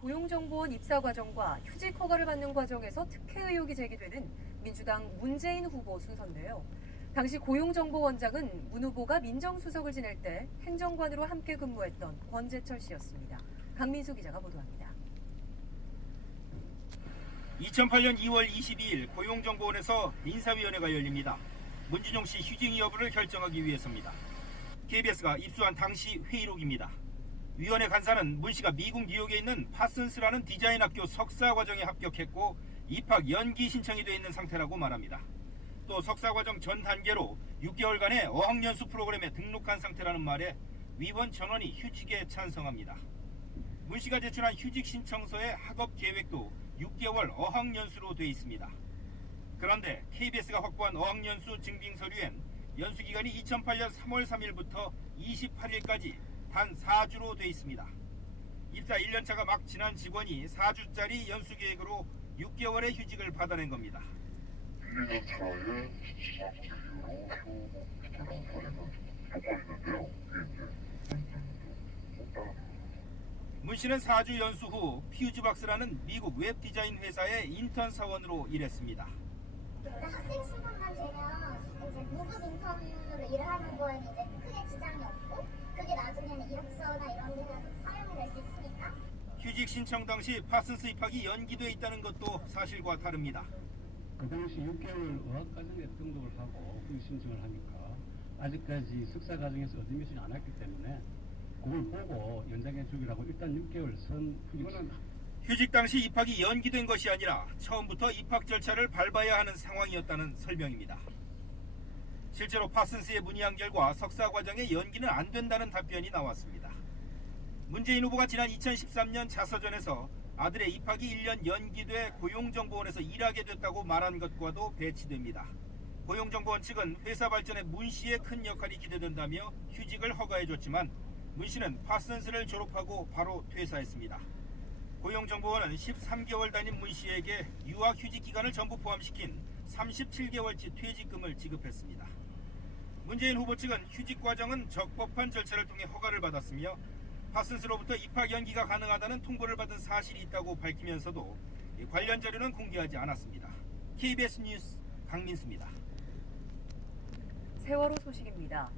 고용정보원 입사 과정과 휴직 허가를 받는 과정에서 특혜 의혹이 제기되는 민주당 문재인 후보 순서인데요. 당시 고용정보원장은 문 후보가 민정수석을 지낼 때 행정관으로 함께 근무했던 권재철 씨였습니다. 강민수 기자가 보도합니다. 2008년 2월 22일 고용정보원에서 인사위원회가 열립니다. 문진용 씨 휴직 여부를 결정하기 위해서입니다. KBS가 입수한 당시 회의록입니다. 위원회 간사는 문 씨가 미국 뉴욕에 있는 파슨스라는 디자인 학교 석사 과정에 합격했고 입학 연기 신청이 돼 있는 상태라고 말합니다. 또 석사 과정 전 단계로 6개월간의 어학연수 프로그램에 등록한 상태라는 말에 위원 전원이 휴직에 찬성합니다. 문 씨가 제출한 휴직 신청서의 학업 계획도 6개월 어학연수로 돼 있습니다. 그런데 KBS가 확보한 어학연수 증빙 서류엔 연수 기간이 2008년 3월 3일부터 28일까지 단 4주로 돼 있습니다. 입사 1년차가 막 지난 직원이 4주짜리 연수 계획으로 6개월의 휴직을 받아낸 겁니다. 1년 차에 지상제 이후로 휴 비트는 사례는 녹화 있는데요. 문 씨는 4주 연수 후 퓨즈박스라는 미국 웹 디자인 회사의 인턴 사원으로 일했습니다. 학생 신분만 되면 이제 무급 인턴으로 일을 하는 거에는 이제 휴직 신청 당시 파슨스 입학이 연기돼 있다는 것도 사실과 다릅니다. 그 당시 6개월 어학과정에 등록을 하고 그 신청을 하니까 아직까지 석사 과정에서 어드미션이 안 왔기 때문에 그걸 보고 연장해 주기라고 일단 6개월 선 이거는 휴직 당시 입학이 연기된 것이 아니라 처음부터 입학 절차를 밟아야 하는 상황이었다는 설명입니다. 실제로 파슨스의 문의한 결과 석사 과정의 연기는 안 된다는 답변이 나왔습니다. 문재인 후보가 지난 2013년 자서전에서 아들의 입학이 1년 연기돼 고용정보원에서 일하게 됐다고 말한 것과도 배치됩니다. 고용정보원 측은 회사 발전에 문 씨의 큰 역할이 기대된다며 휴직을 허가해줬지만 문 씨는 파슨스를 졸업하고 바로 퇴사했습니다. 고용정보원은 13개월 다닌 문 씨에게 유학 휴직 기간을 전부 포함시킨 37개월치 퇴직금을 지급했습니다. 문재인 후보 측은 휴직 과정은 적법한 절차를 통해 허가를 받았으며 파슨스로부터 입학 연기가 가능하다는 통보를 받은 사실이 있다고 밝히면서도 관련 자료는 공개하지 않았습니다. KBS 뉴스 강민수입니다. 세월호 소식입니다.